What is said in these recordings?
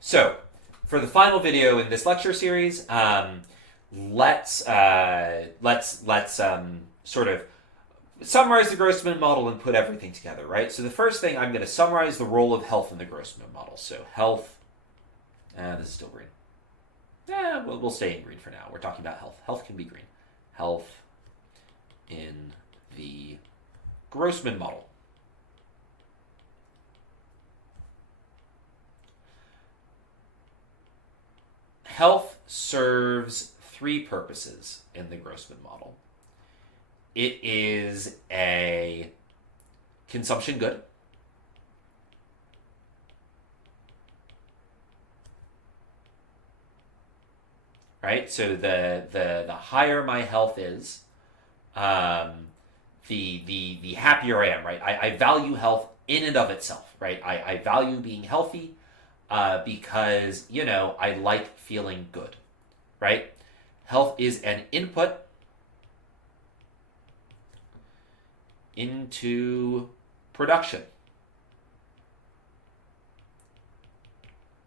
So, for the final video in this lecture series, let's sort of summarize the Grossman model and put everything together, right? So the first thing, I'm going to summarize the role of health in the Grossman model. So health, this is still green. We'll stay in green for now. We're talking about health. Health can be green. Health in the Grossman model. Health serves three purposes in the Grossman model. It is a consumption good. Right? So the higher my health is, the happier I am, right? I value health in and of itself, right? I value being healthy because, I like feeling good, right? Health is an input into production,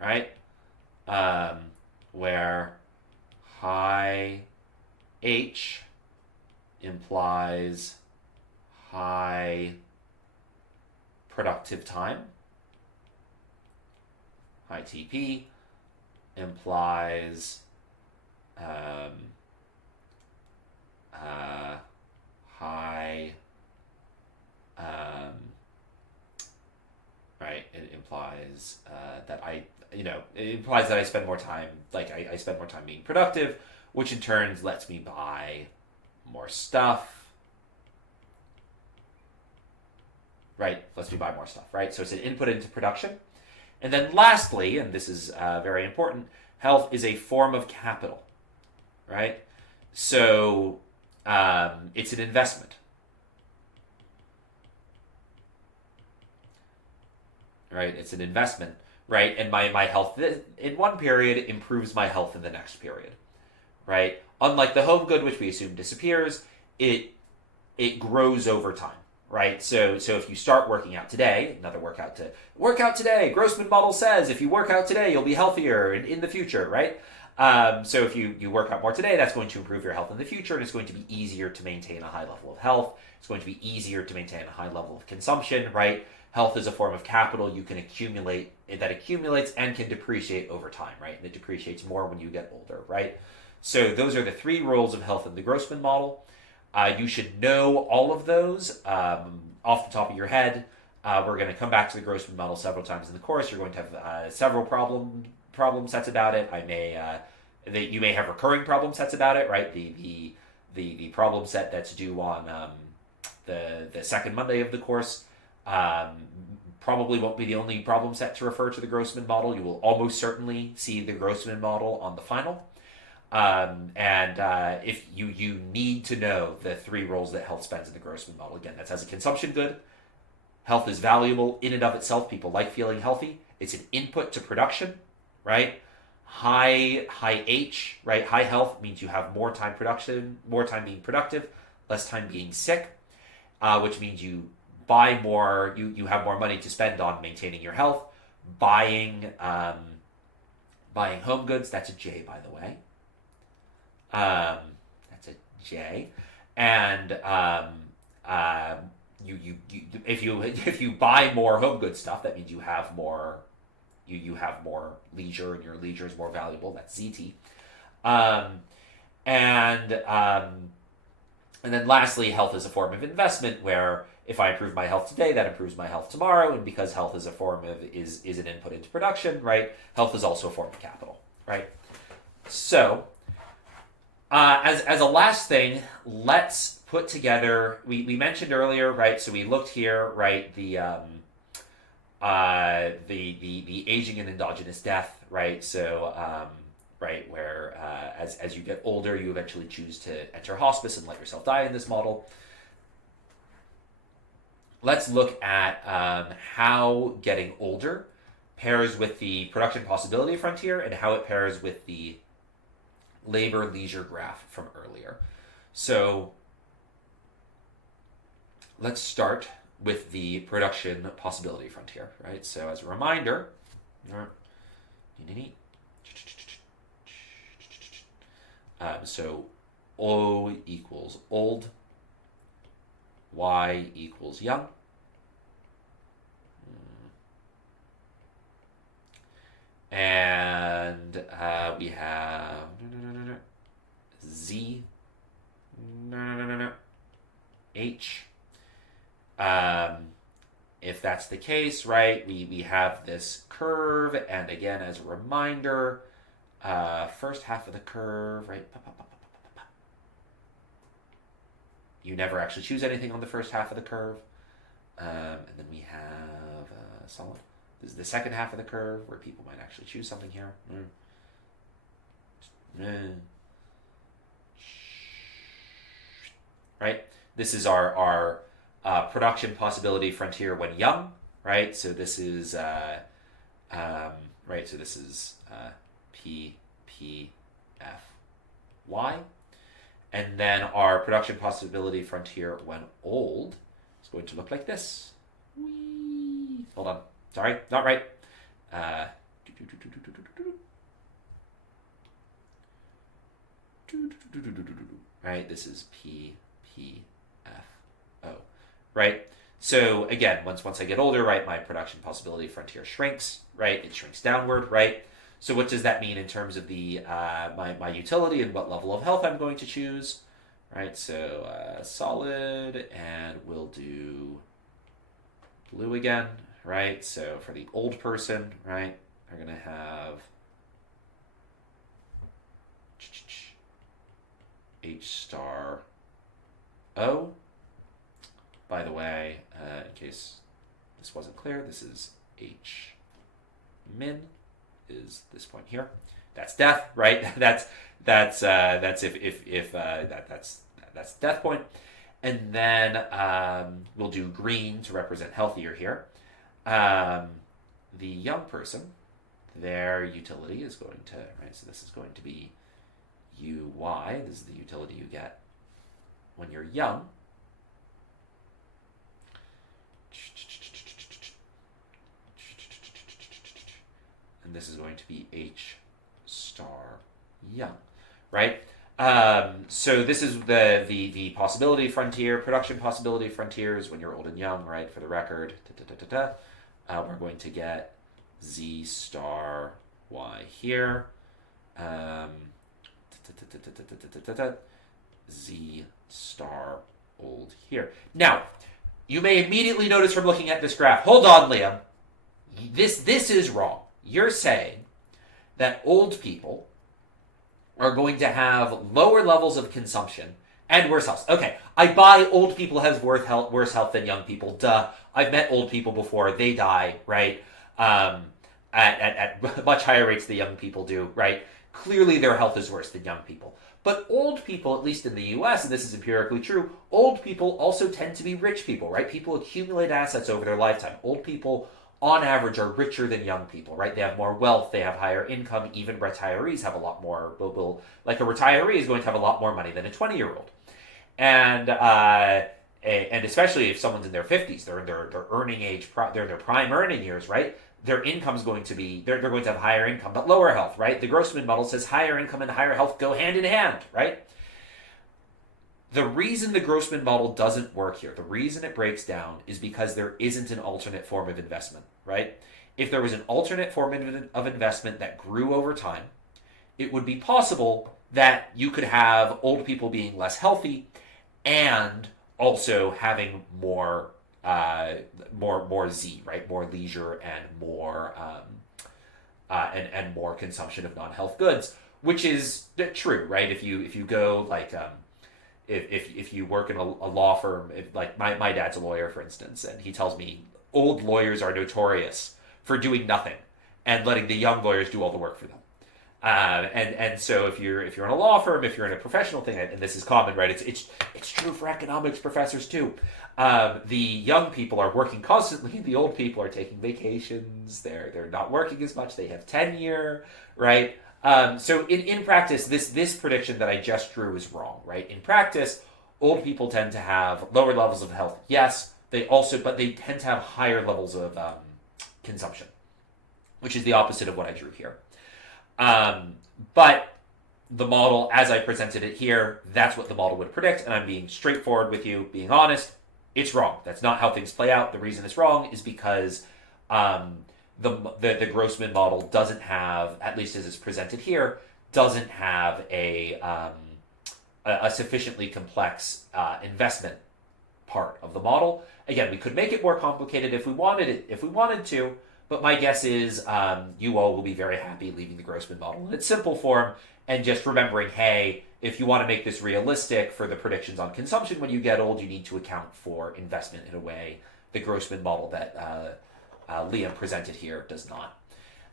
right? Where high H implies high productive time. High TP implies high, right? It implies that it implies that I spend more time, I spend more time being productive, which in turn lets me buy more stuff, right? Lets me buy more stuff, right? So it's an input into production. And then lastly, and this is very important, health is a form of capital, right? So it's an investment, right? It's an investment, right? And my health in one period improves my health in the next period, right? Unlike the home good, which we assume disappears, it grows over time, right? So if you start working out today, another work out today. Grossman model says if you work out today, you'll be healthier in the future, right? So if you work out more today, that's going to improve your health in the future, and it's going to be easier to maintain a high level of health. It's going to be easier to maintain a high level of consumption, right? Health is a form of capital you can accumulate, that accumulates and can depreciate over time, right? And it depreciates more when you get older, right? So those are the three roles of health in the Grossman model. You should know all of those off the top of your head. We're going to come back to the Grossman model several times in the course. You're going to have several problem sets about it. You may have recurring problem sets about it, right? The problem set that's due on the second Monday of the course probably won't be the only problem set to refer to the Grossman model. You will almost certainly see the Grossman model on the final. If you need to know the three roles that health spends in the Grossman model. Again, that's as a consumption good. Health is valuable in and of itself. People like feeling healthy. It's an input to production, right? High H, right? High health means you have more time being productive, less time being sick, which means you buy more, you have more money to spend on maintaining your health. Buying home goods, that's a J, by the way. That's a J, and if you buy more home good stuff, that means you have more leisure, and your leisure is more valuable. That's ZT, and then lastly, health is a form of investment where if I improve my health today, that improves my health tomorrow, and because health is a form of is an input into production, right? Health is also a form of capital, right? So. As a last thing, let's put together. We mentioned earlier, right? So we looked here, right? The aging and endogenous death, right? So right, where as you get older, you eventually choose to enter hospice and let yourself die in this model. Let's look at how getting older pairs with the production possibility frontier and how it pairs with the labor leisure graph from earlier. So let's start with the production possibility frontier, right? So as a reminder, you So O equals old, Y equals young. And we have Z, H. If that's the case, right, we have this curve, and again, as a reminder, first half of the curve, right, you never actually choose anything on the first half of the curve, and then we have solid. This is the second half of the curve, where people might actually choose something here. Right, this is our production possibility frontier when young, right? So this is right. So this is P F Y, and then our production possibility frontier when old is going to look like this. Whee! Hold on, sorry, not right. Right, this is P F O. Right? So again, once I get older, right, my production possibility frontier shrinks, right? It shrinks downward, right? So what does that mean in terms of the my utility and what level of health I'm going to choose, right? So solid, and we'll do blue again, right? So for the old person, right, we're gonna have H star O. By the way, in case this wasn't clear, this is H min, is this point here. That's death, right? that's that's death point. And then we'll do green to represent healthier here. The young person, their utility is going to, right, so this is going to be UY. This is the utility you get when you're young. And this is going to be H star young, right? So this is the possibility frontier, production possibility frontiers when you're old and young, right? For the record, we're going to get Z star Y here. Z star old here. Now, you may immediately notice from looking at this graph, hold on, Liam, this is wrong. You're saying that old people are going to have lower levels of consumption and worse health. Okay, I buy old people have worse health than young people. Duh. I've met old people before. They die, right? At much higher rates than young people do, right? Clearly their health is worse than young people. But old people, at least in the US, and this is empirically true, old people also tend to be rich people, right? People accumulate assets over their lifetime. Old people, on average, are richer than young people, right? They have more wealth, they have higher income. Even retirees have a lot more, like a retiree is going to have a lot more money than a 20-year-old. And especially if someone's in their 50s, they're in their earning age, they're in their prime earning years, right? Their income's going to be, they're going to have higher income, but lower health, right? The Grossman model says higher income and higher health go hand in hand, right? The reason the Grossman model doesn't work here, the reason it breaks down, is because there isn't an alternate form of investment, right? If there was an alternate form of investment that grew over time, it would be possible that you could have old people being less healthy and also having more Z, right? More leisure and more and more consumption of non-health goods, which is true, right? If you go like if you work in a law firm, like my dad's a lawyer, for instance, and he tells me old lawyers are notorious for doing nothing and letting the young lawyers do all the work for them. And so if you're in a law firm, if you're in a professional thing, and this is common, right? It's true for economics professors too. The young people are working constantly. The old people are taking vacations. They're not working as much. They have tenure, right? So in practice, this prediction that I just drew is wrong, right? In practice, old people tend to have lower levels of health. Yes, but they tend to have higher levels of consumption. which is the opposite of what I drew here. But the model, as I presented it here, that's what the model would predict, and I'm being straightforward with you, being honest. It's wrong. That's not how things play out. The reason it's wrong is because the Grossman model doesn't have, at least as it's presented here, doesn't have a sufficiently complex investment part of the model. Again, we could make it more complicated if we wanted to, but my guess is you all will be very happy leaving the Grossman model in its simple form and just remembering, hey, if you want to make this realistic for the predictions on consumption when you get old, you need to account for investment in a way the Grossman model that Liam presented here does not.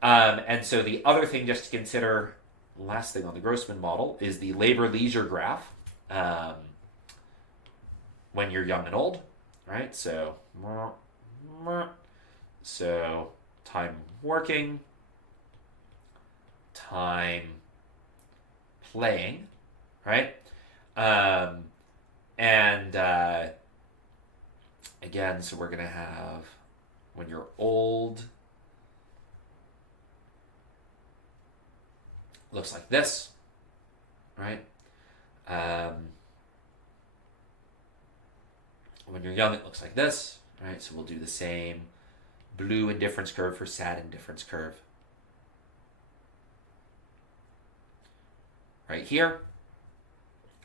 And so the other thing just to consider, last thing on the Grossman model, is the labor-leisure graph when you're young and old, right? So time working, time playing, right? Again, so we're going to have when you're old, looks like this, right? When you're young, it looks like this, right? So we'll do the same blue indifference curve for sad indifference curve. Right here,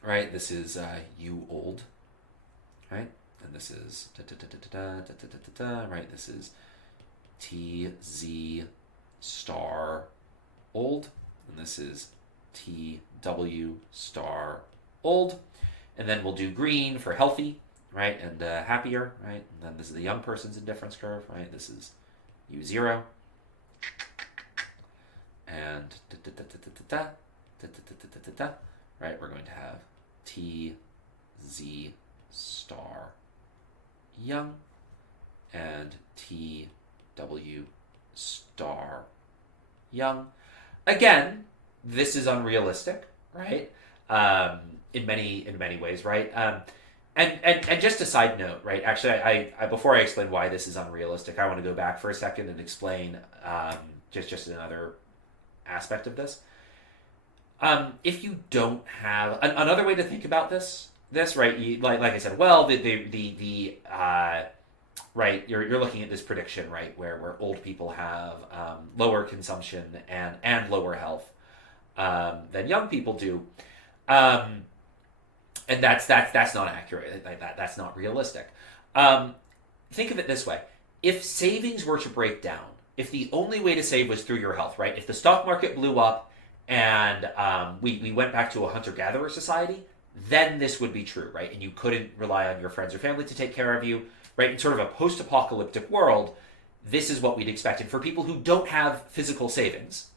right? This is you old, right? And this is right? This is TZ star old, and this is TW star old. And then we'll do green for healthy, right? And happier, right? And then this is the young person's indifference curve, right? This is U0. And right, we're going to have TZ star young and TW star young. Again, this is unrealistic, right? In many ways, right? And just a side note, right? Actually, I before I explain why this is unrealistic, I want to go back for a second and explain just another aspect of this. If you don't have another way to think about this, right? Like I said, well, right, you're looking at this prediction, right, where old people have lower consumption and lower health than young people do, and that's not accurate. That's not realistic. Think of it this way: if savings were to break down, if the only way to save was through your health, right? If the stock market blew up and we went back to a hunter-gatherer society, then this would be true, right? And you couldn't rely on your friends or family to take care of you, right? In sort of a post-apocalyptic world, this is what we'd expect. And for people who don't have physical savings,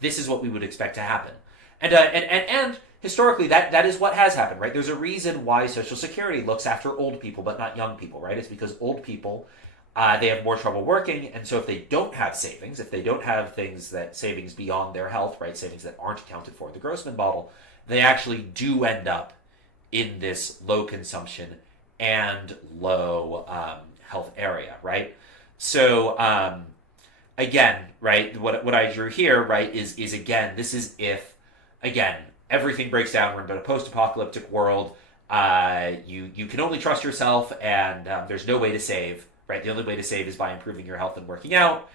this is what we would expect to happen. And historically, that is what has happened, right? There's a reason why Social Security looks after old people but not young people, right? It's because old people, they have more trouble working, and so if they don't have savings, if they don't have savings beyond their health, right, savings that aren't accounted for in the Grossman model, they actually do end up in this low consumption and low health area, right? So again, right, what I drew here, right, is again, this is if, again, everything breaks down, we're in a post-apocalyptic world, you can only trust yourself, and there's no way to save, right? The only way to save is by improving your health and working out.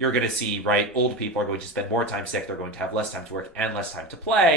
You're going to see, right, old people are going to spend more time sick, they're going to have less time to work and less time to play.